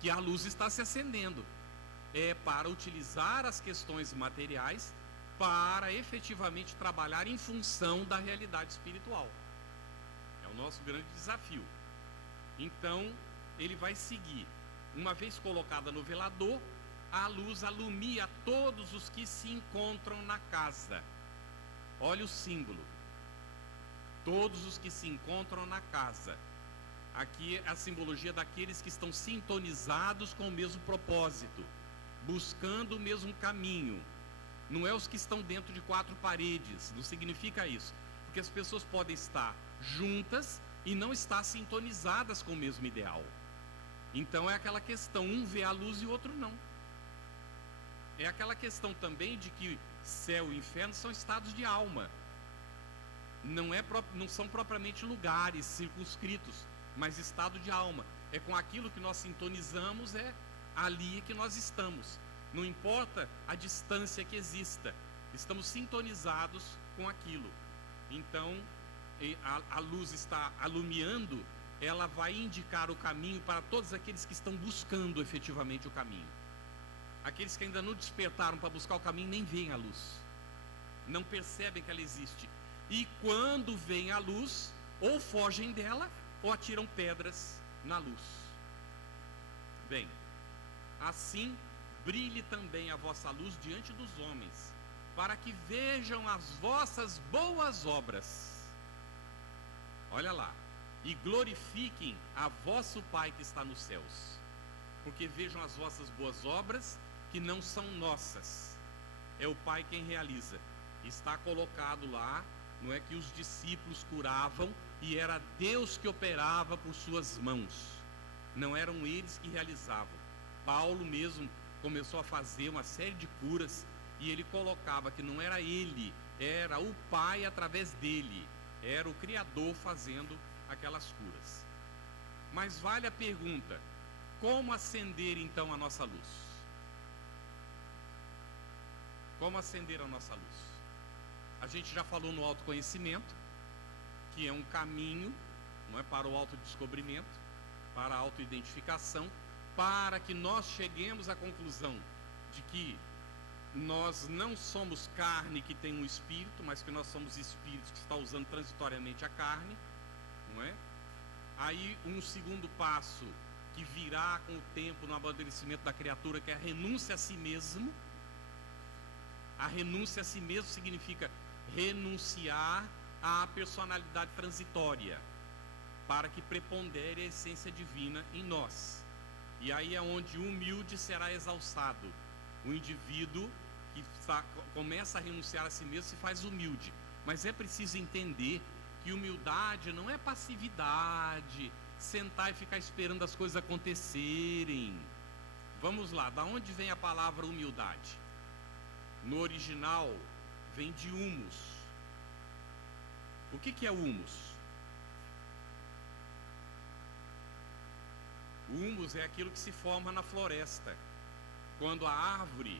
que a luz está se acendendo. É para utilizar as questões materiais para efetivamente trabalhar em função da realidade espiritual. É o nosso grande desafio. Então, ele vai seguir. Uma vez colocada no velador, a luz alumia todos os que se encontram na casa. Olha o símbolo. Todos os que se encontram na casa. Aqui é a simbologia daqueles que estão sintonizados com o mesmo propósito, buscando o mesmo caminho. Não é os que estão dentro de quatro paredes, não significa isso. Porque as pessoas podem estar juntas e não estar sintonizadas com o mesmo ideal. Então é aquela questão, um vê a luz e o outro não. É aquela questão também de que céu e inferno são estados de alma. Não são propriamente lugares circunscritos, mas estado de alma. É com aquilo que nós sintonizamos, é ali que nós estamos. Não importa a distância que exista, estamos sintonizados com aquilo. Então, a luz está alumiando, ela vai indicar o caminho para todos aqueles que estão buscando efetivamente o caminho. Aqueles que ainda não despertaram para buscar o caminho nem veem a luz, não percebem que ela existe. E quando vem a luz, ou fogem dela, ou atiram pedras na luz. Bem, assim brilhe também a vossa luz diante dos homens, para que vejam as vossas boas obras. Olha lá, e glorifiquem a vosso Pai que está nos céus, porque vejam as vossas boas obras, que não são nossas, é o Pai quem realiza. Está colocado lá, não é que os discípulos curavam e era Deus que operava por suas mãos, não eram eles que realizavam. Paulo mesmo começou a fazer uma série de curas e ele colocava que não era ele, era o Pai através dele, era o Criador fazendo aquelas curas. Mas vale a pergunta: como acender então a nossa luz? Como acender a nossa luz? A gente já falou no autoconhecimento, que é um caminho, não é, para o autodescobrimento, para a autoidentificação, para que nós cheguemos à conclusão de que nós não somos carne que tem um espírito, mas que nós somos espíritos que está usando transitoriamente a carne, não é? Aí um segundo passo que virá com o tempo no amadurecimento da criatura, que é a renúncia a si mesmo. A renúncia a si mesmo significa renunciar à personalidade transitória, para que prepondere a essência divina em nós. E aí é onde o humilde será exalçado. O indivíduo que começa a renunciar a si mesmo se faz humilde. Mas é preciso entender que humildade não é passividade, sentar e ficar esperando as coisas acontecerem. Vamos lá, da onde vem a palavra humildade? No original vem de humus. O que é o humus? O humus é aquilo que se forma na floresta, quando a árvore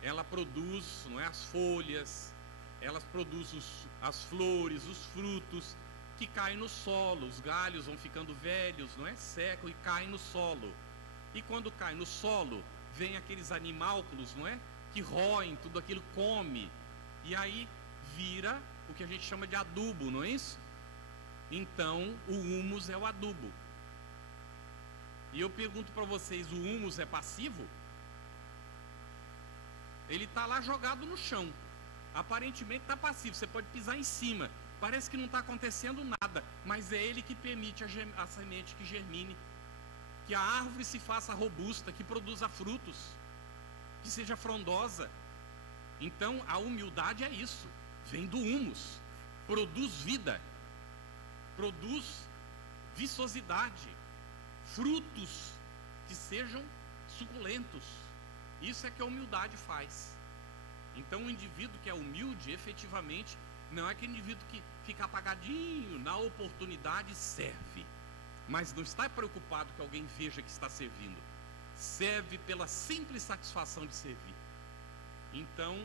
ela produz, não é, as folhas, ela produz as flores, os frutos que caem no solo. Os galhos vão ficando velhos, não é, secam e caem no solo. E quando cai no solo, vem aqueles animálculos, não é, que roem tudo aquilo, come, e aí vira o que a gente chama de adubo, não é isso? Então o humus é o adubo. E eu pergunto para vocês, o humus é passivo? Ele está lá jogado no chão, aparentemente está passivo, você pode pisar em cima, parece que não está acontecendo nada, mas é ele que permite a semente que germine, que a árvore se faça robusta, que produza frutos, que seja frondosa. Então a humildade é isso, vem do humus, produz vida, produz viçosidade, frutos que sejam suculentos. Isso é que a humildade faz. Então o indivíduo que é humilde, efetivamente, Não é aquele indivíduo que fica apagadinho, na oportunidade serve, mas não está preocupado que alguém veja que está servindo. Serve pela simples satisfação de servir. Então,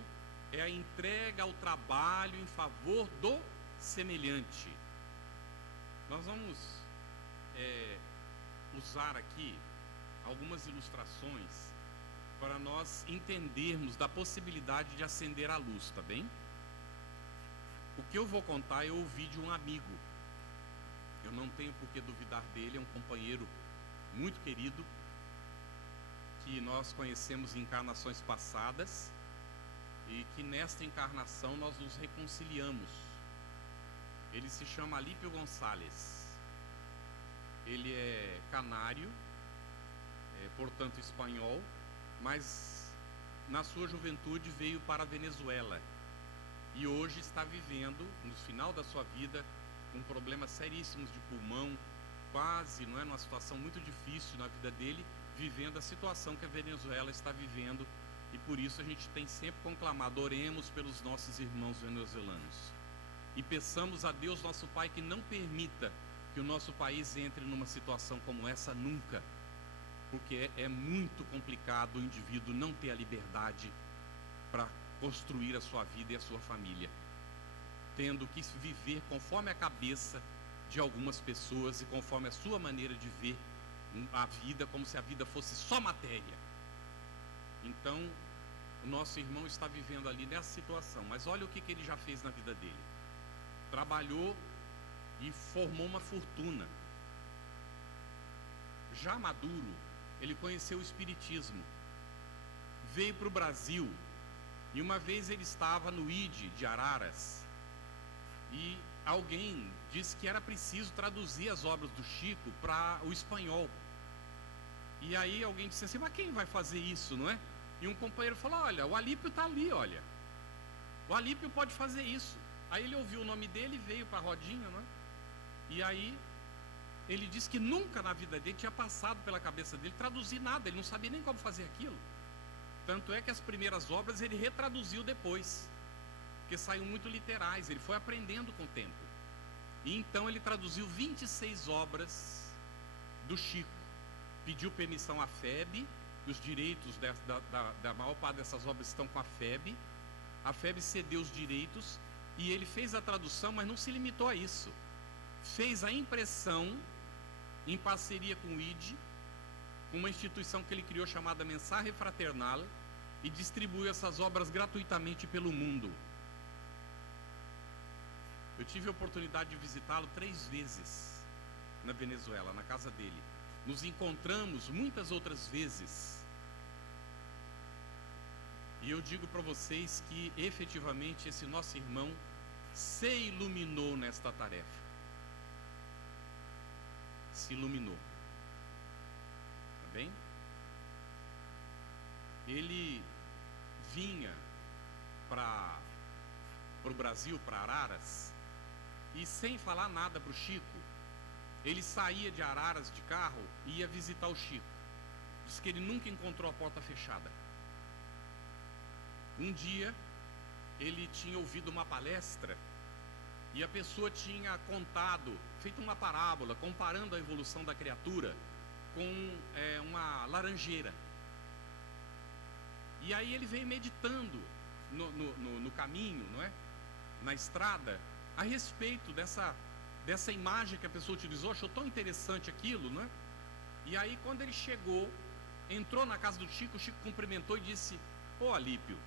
é a entrega ao trabalho em favor do semelhante. Nós vamos usar aqui algumas ilustrações para nós entendermos da possibilidade de acender a luz, tá bem? O que eu vou contar eu ouvi de um amigo. Eu não tenho por que duvidar dele, é um companheiro muito querido, que nós conhecemos em encarnações passadas e que nesta encarnação nós nos reconciliamos. Ele se chama Alípio Gonçalves. Ele é canário, portanto espanhol, mas na sua juventude veio para a Venezuela e hoje está vivendo, no final da sua vida, com problemas seríssimos de pulmão, quase, não é, numa situação muito difícil na vida dele, vivendo a situação que a Venezuela está vivendo, e por isso a gente tem sempre conclamado: oremos pelos nossos irmãos venezuelanos e peçamos a Deus nosso Pai que não permita que o nosso país entre numa situação como essa nunca, porque é muito complicado o indivíduo não ter a liberdade para construir a sua vida e a sua família, tendo que viver conforme a cabeça de algumas pessoas e conforme a sua maneira de ver a vida, como se a vida fosse só matéria. Então, o nosso irmão está vivendo ali nessa situação, mas olha o que ele já fez na vida dele. Trabalhou e formou uma fortuna. Já maduro, ele conheceu o Espiritismo, veio para o Brasil, e uma vez ele estava no ID de Araras, e alguém disse que era preciso traduzir as obras do Chico para o espanhol. E aí alguém disse assim: mas quem vai fazer isso, não é? E um companheiro falou: olha, o Alípio está ali, olha, o Alípio pode fazer isso. Aí ele ouviu o nome dele e veio para a rodinha, não é? E aí ele disse que nunca na vida dele tinha passado pela cabeça dele traduzir nada, ele não sabia nem como fazer aquilo. Tanto é que as primeiras obras ele retraduziu depois, porque saíram muito literais, ele foi aprendendo com o tempo. E então ele traduziu 26 obras do Chico, pediu permissão à FEB, e os direitos da maior parte dessas obras estão com a FEB cedeu os direitos, e ele fez a tradução, mas não se limitou a isso. Fez a impressão em parceria com o ID, com uma instituição que ele criou chamada Mensagem Fraternal, e distribuiu essas obras gratuitamente pelo mundo. Eu tive a oportunidade de visitá-lo 3 vezes na Venezuela, na casa dele. Nos encontramos muitas outras vezes. E eu digo para vocês que efetivamente esse nosso irmão se iluminou nesta tarefa. Se iluminou. Tá bem? Ele vinha para o Brasil, para Araras, e sem falar nada para o Chico, ele saía de Araras de carro e ia visitar o Chico. Diz que ele nunca encontrou a porta fechada. Um dia ele tinha ouvido uma palestra e a pessoa tinha contado, feito uma parábola comparando a evolução da criatura com uma laranjeira. E aí ele veio meditando no caminho, não é? Na estrada, a respeito dessa imagem que a pessoa utilizou. Achou tão interessante aquilo, não é? E aí quando ele chegou, entrou na casa do Chico, o Chico cumprimentou e disse: ô Alípio,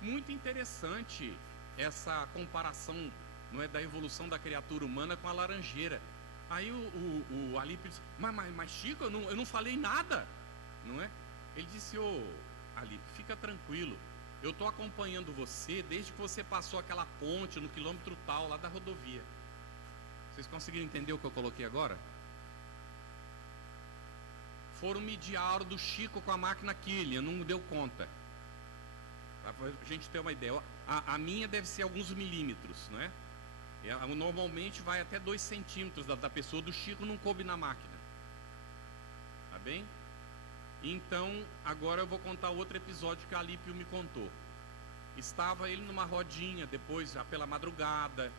muito interessante essa comparação, não é, da evolução da criatura humana com a laranjeira. Aí o Alípio disse: mas Chico, eu não falei nada, não é? Ele disse: ô Alípio, fica tranquilo, eu estou acompanhando você desde que você passou aquela ponte no quilômetro tal lá da rodovia. Vocês conseguiram entender o que eu coloquei agora? Foram medir a hora do Chico com a máquina Kirlian, não deu conta. Para a gente ter uma ideia, a minha deve ser alguns milímetros, não é? Normalmente vai até 2 centímetros da pessoa, do Chico não coube na máquina. Tá bem? Então, agora eu vou contar outro episódio que a Alípio me contou. Estava ele numa rodinha, depois, já pela madrugada,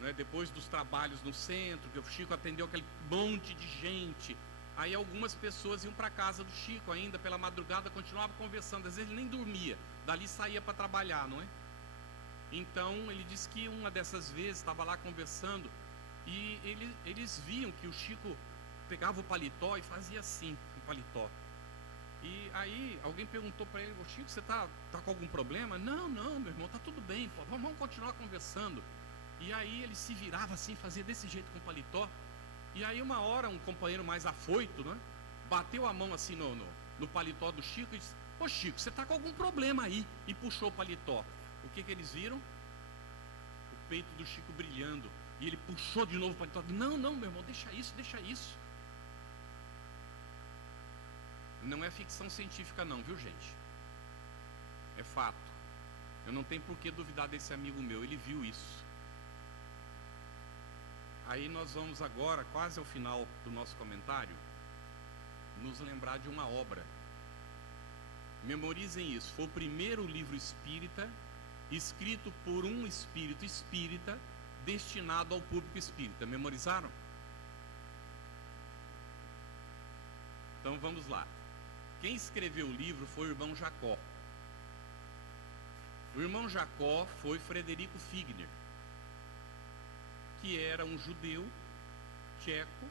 né, depois dos trabalhos no centro, que o Chico atendeu aquele monte de gente. Aí algumas pessoas iam para a casa do Chico ainda pela madrugada, continuava conversando, às vezes ele nem dormia, dali saía para trabalhar, não é? Então ele disse que uma dessas vezes estava lá conversando e eles viam que o Chico pegava o paletó e fazia assim, o paletó. E aí alguém perguntou para ele: "Ô Chico, você tá com algum problema?" "Não, meu irmão, tá tudo bem, pô, vamos continuar conversando." E aí ele se virava assim, fazia desse jeito com o paletó. E aí uma hora um companheiro mais afoito, né, bateu a mão assim no paletó do Chico e disse: "Ô Chico, você tá com algum problema aí?" E puxou o paletó. O que eles viram? O peito do Chico brilhando. E ele puxou de novo o paletó. Não, meu irmão, deixa isso, deixa isso. Não é ficção científica não, viu gente? É fato. Eu não tenho por que duvidar desse amigo meu, ele viu isso. Aí nós vamos agora, quase ao final do nosso comentário, nos lembrar de uma obra. Memorizem isso, foi o primeiro livro espírita, escrito por um espírito espírita, destinado ao público espírita. Memorizaram? Então vamos lá. Quem escreveu o livro foi o irmão Jacó. O irmão Jacó foi Frederico Figner, que era um judeu tcheco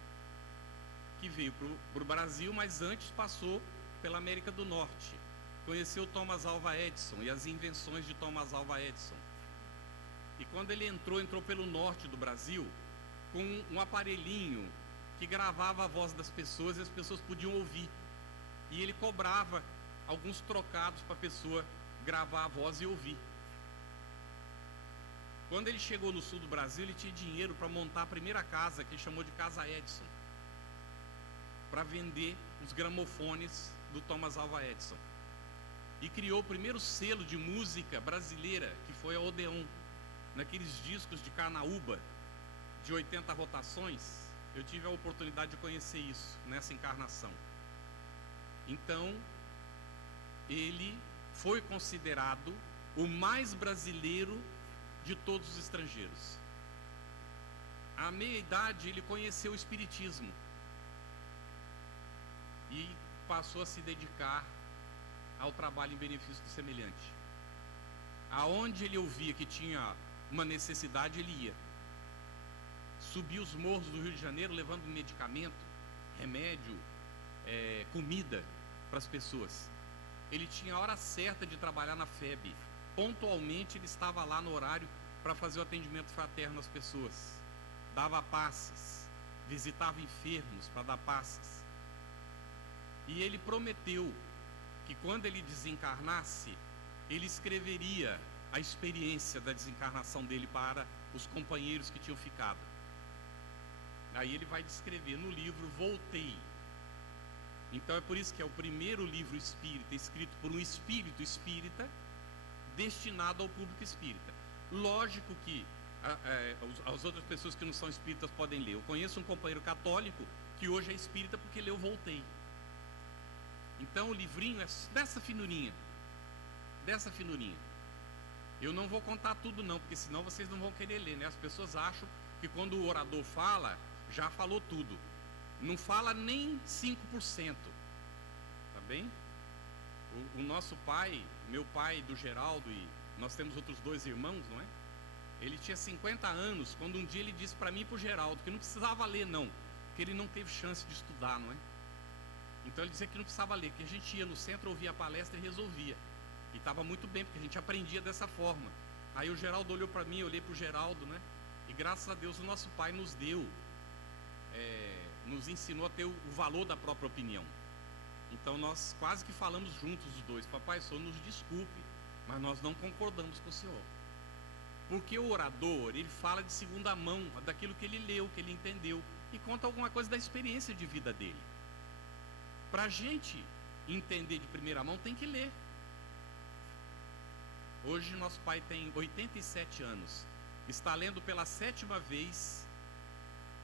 que veio para o Brasil, mas antes passou pela América do Norte. Conheceu Thomas Alva Edison e as invenções de Thomas Alva Edison. E quando ele entrou pelo norte do Brasil com um aparelhinho que gravava a voz das pessoas e as pessoas podiam ouvir. E ele cobrava alguns trocados para a pessoa gravar a voz e ouvir. Quando ele chegou no sul do Brasil, ele tinha dinheiro para montar a primeira casa, que ele chamou de Casa Edison, para vender os gramofones do Thomas Alva Edison. E criou o primeiro selo de música brasileira, que foi a Odeon. Naqueles discos de Carnaúba, de 80 rotações, eu tive a oportunidade de conhecer isso, nessa encarnação. Então, ele foi considerado o mais brasileiro de todos os estrangeiros. À meia-idade, ele conheceu o Espiritismo e passou a se dedicar ao trabalho em benefício do semelhante. Aonde ele ouvia que tinha uma necessidade, ele ia. Subia os morros do Rio de Janeiro levando medicamento, remédio, comida para as pessoas. Ele tinha a hora certa de trabalhar na FEB. Pontualmente ele estava lá no horário para fazer o atendimento fraterno às pessoas. Dava passes, visitava enfermos para dar passes. E ele prometeu que quando ele desencarnasse, ele escreveria a experiência da desencarnação dele para os companheiros que tinham ficado. Aí ele vai descrever no livro Voltei. Então é por isso que é o primeiro livro espírita escrito por um espírito espírita destinado ao público espírita. Lógico que as outras pessoas que não são espíritas podem ler. Eu conheço um companheiro católico que hoje é espírita porque leu Voltei. Então o livrinho é dessa finurinha. Dessa finurinha. Eu não vou contar tudo não, porque senão vocês não vão querer ler, né? As pessoas acham que quando o orador fala, já falou tudo. Não fala nem 5%. Tá bem? O nosso pai, meu pai do Geraldo, e nós temos outros dois irmãos, não é? Ele tinha 50 anos, quando um dia ele disse para mim e para o Geraldo que não precisava ler não, porque ele não teve chance de estudar, não é? Então ele dizia que não precisava ler, que a gente ia no centro, ouvia a palestra e resolvia. E estava muito bem, porque a gente aprendia dessa forma. Aí o Geraldo olhou para mim, eu olhei para o Geraldo, né? E graças a Deus o nosso pai nos deu, nos ensinou a ter o valor da própria opinião. Então nós quase que falamos juntos os dois: papai, o senhor nos desculpe, mas nós não concordamos com o senhor. Porque o orador, ele fala de segunda mão, daquilo que ele leu, que ele entendeu, e conta alguma coisa da experiência de vida dele. Para a gente entender de primeira mão, tem que ler. Hoje nosso pai tem 87 anos, está lendo pela 7ª vez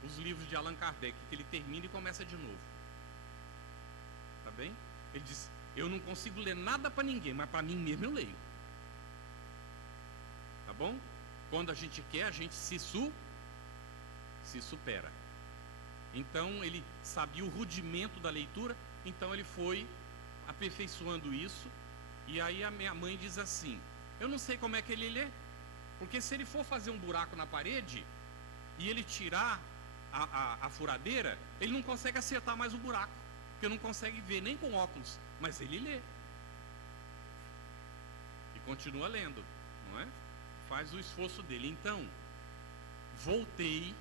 os livros de Allan Kardec, que ele termina e começa de novo. Tá bem? Ele diz: eu não consigo ler nada para ninguém, mas para mim mesmo eu leio. bom? Quando a gente quer, a gente se supera. Então ele sabia o rudimento da leitura, então ele foi aperfeiçoando isso. E aí a minha mãe diz assim: eu não sei como é que ele lê, porque se ele for fazer um buraco na parede e ele tirar a furadeira, ele não consegue acertar mais o buraco, porque não consegue ver nem com óculos, mas ele lê e continua lendo, não é? Faz o esforço dele. Então, Voltei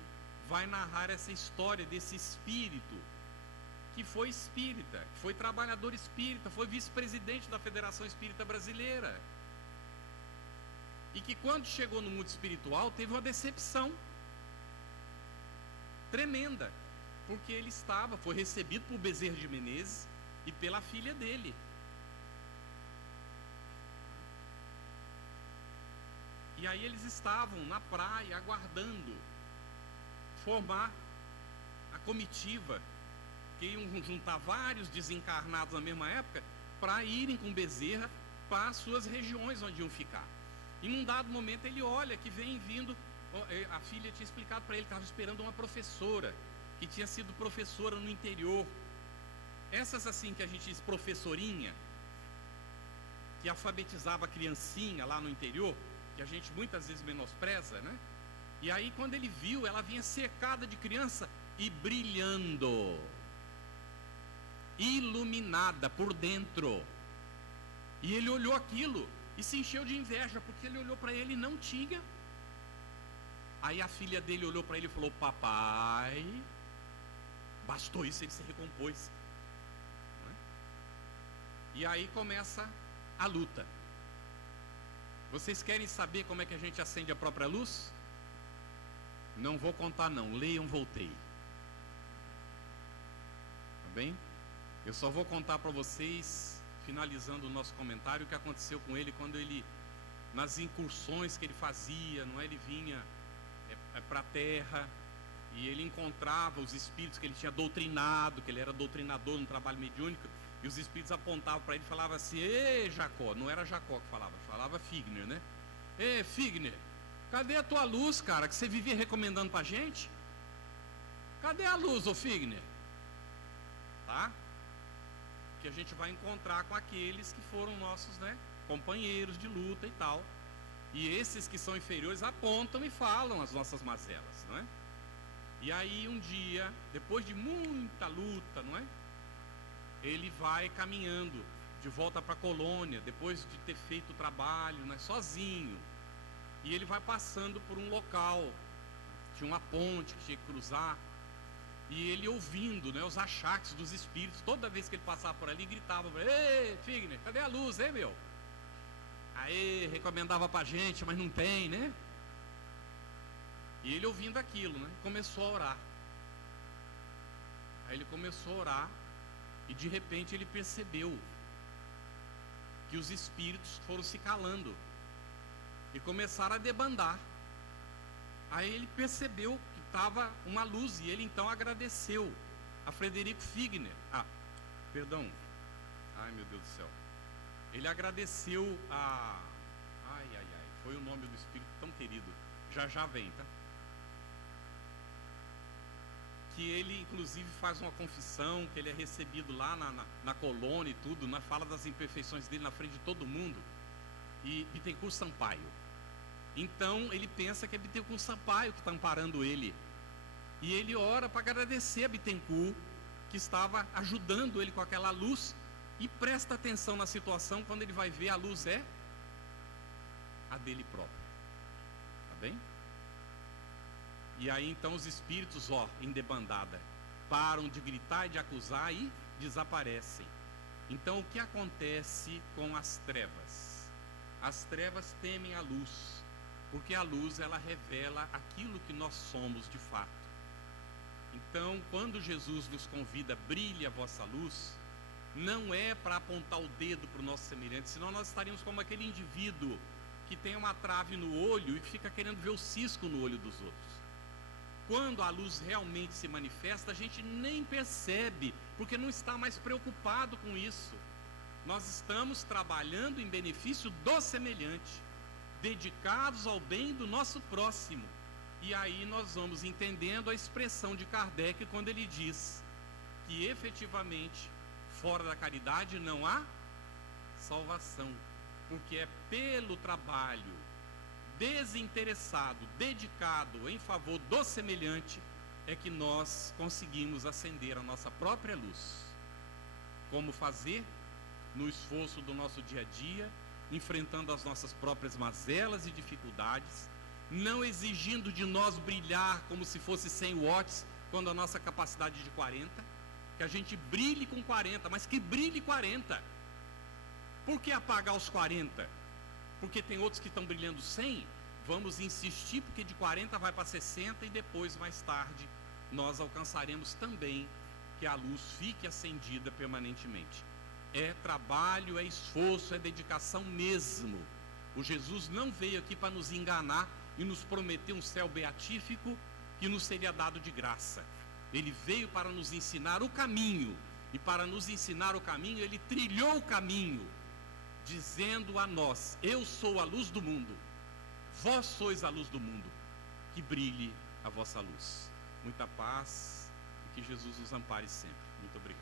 vai narrar essa história desse espírito que foi espírita, que foi trabalhador espírita, foi vice-presidente da Federação Espírita Brasileira, e que quando chegou no mundo espiritual teve uma decepção tremenda, porque ele foi recebido por Bezerra de Menezes e pela filha dele. E aí eles estavam na praia aguardando formar a comitiva, que iam juntar vários desencarnados na mesma época para irem com Bezerra para as suas regiões onde iam ficar. E num dado momento ele olha que vem vindo, a filha tinha explicado para ele que estava esperando uma professora, que tinha sido professora no interior. Essas assim que a gente diz professorinha, que alfabetizava a criancinha lá no interior, que a gente muitas vezes menospreza, né? E aí quando ele viu, ela vinha cercada de criança e brilhando, iluminada por dentro. E ele olhou aquilo e se encheu de inveja, porque ele olhou para ele e não tinha. Aí a filha dele olhou para ele e falou: papai, bastou isso, ele se recompôs. E aí começa a luta. Vocês querem saber como é que a gente acende a própria luz? Não vou contar não, leiam Voltei. Tá bem? Eu só vou contar para vocês, finalizando o nosso comentário, o que aconteceu com ele quando ele, nas incursões que ele fazia, não é? Ele vinha para a terra e ele encontrava os espíritos que ele tinha doutrinado, que ele era doutrinador no trabalho mediúnico, e os espíritos apontavam para ele e falavam assim: ei Jacó, não era Jacó que falava Figner, né? Ei Figner, cadê a tua luz, cara, que você vivia recomendando para a gente? Cadê a luz, ô Figner? Tá? Que a gente vai encontrar com aqueles que foram nossos, né, companheiros de luta e tal. E esses que são inferiores apontam e falam as nossas mazelas, não é? E aí um dia, depois de muita luta, não é? Ele vai caminhando de volta para a colônia, depois de ter feito o trabalho, né, sozinho. E ele vai passando por um local, tinha uma ponte que tinha que cruzar, e ele ouvindo, né, os achaques dos espíritos, toda vez que ele passava por ali, gritava: ei Figner, cadê a luz, hein meu? Aí recomendava pra gente, mas não tem, né? E ele ouvindo aquilo, né, começou a orar. Aí ele começou a orar, e de repente ele percebeu que os espíritos foram se calando e começaram a debandar. Aí ele percebeu que estava uma luz, e ele então agradeceu a Frederico Figner. Perdão. Ai meu Deus do céu. Ele agradeceu a... foi o nome do espírito tão querido. Já vem, tá? Que ele inclusive faz uma confissão, que ele é recebido lá na colônia e tudo, na fala das imperfeições dele na frente de todo mundo. E Bittencourt Sampaio. Então ele pensa que é Bittencourt Sampaio que está amparando ele. E ele ora para agradecer a Bittencourt, que estava ajudando ele com aquela luz, e presta atenção na situação. Quando ele vai ver, a luz é a dele próprio. Tá bem? E aí então os espíritos, em debandada, param de gritar e de acusar e desaparecem. Então o que acontece com as trevas? As trevas temem a luz, porque a luz ela revela aquilo que nós somos de fato. Então quando Jesus nos convida: brilhe a vossa luz, não é para apontar o dedo para o nosso semelhante, senão nós estaríamos como aquele indivíduo que tem uma trave no olho e fica querendo ver o cisco no olho dos outros. Quando a luz realmente se manifesta, a gente nem percebe, porque não está mais preocupado com isso. Nós estamos trabalhando em benefício do semelhante. dedicados ao bem do nosso próximo. E aí nós vamos entendendo a expressão de Kardec quando ele diz que efetivamente fora da caridade não há salvação, porque é pelo trabalho desinteressado, dedicado em favor do semelhante, é que nós conseguimos acender a nossa própria luz. Como fazer? No esforço do nosso dia a dia, enfrentando as nossas próprias mazelas e dificuldades, não exigindo de nós brilhar como se fosse 100 watts, quando a nossa capacidade é de 40, que a gente brilhe com 40, mas que brilhe 40. Por que apagar os 40? Porque tem outros que estão brilhando 100, vamos insistir, porque de 40 vai para 60 e depois, mais tarde, nós alcançaremos também que a luz fique acendida permanentemente. É trabalho, é esforço, é dedicação mesmo. O Jesus não veio aqui para nos enganar e nos prometer um céu beatífico que nos seria dado de graça. Ele veio para nos ensinar o caminho, e para nos ensinar o caminho, ele trilhou o caminho, dizendo a nós: eu sou a luz do mundo, vós sois a luz do mundo, que brilhe a vossa luz. Muita paz e que Jesus nos ampare sempre. Muito obrigado.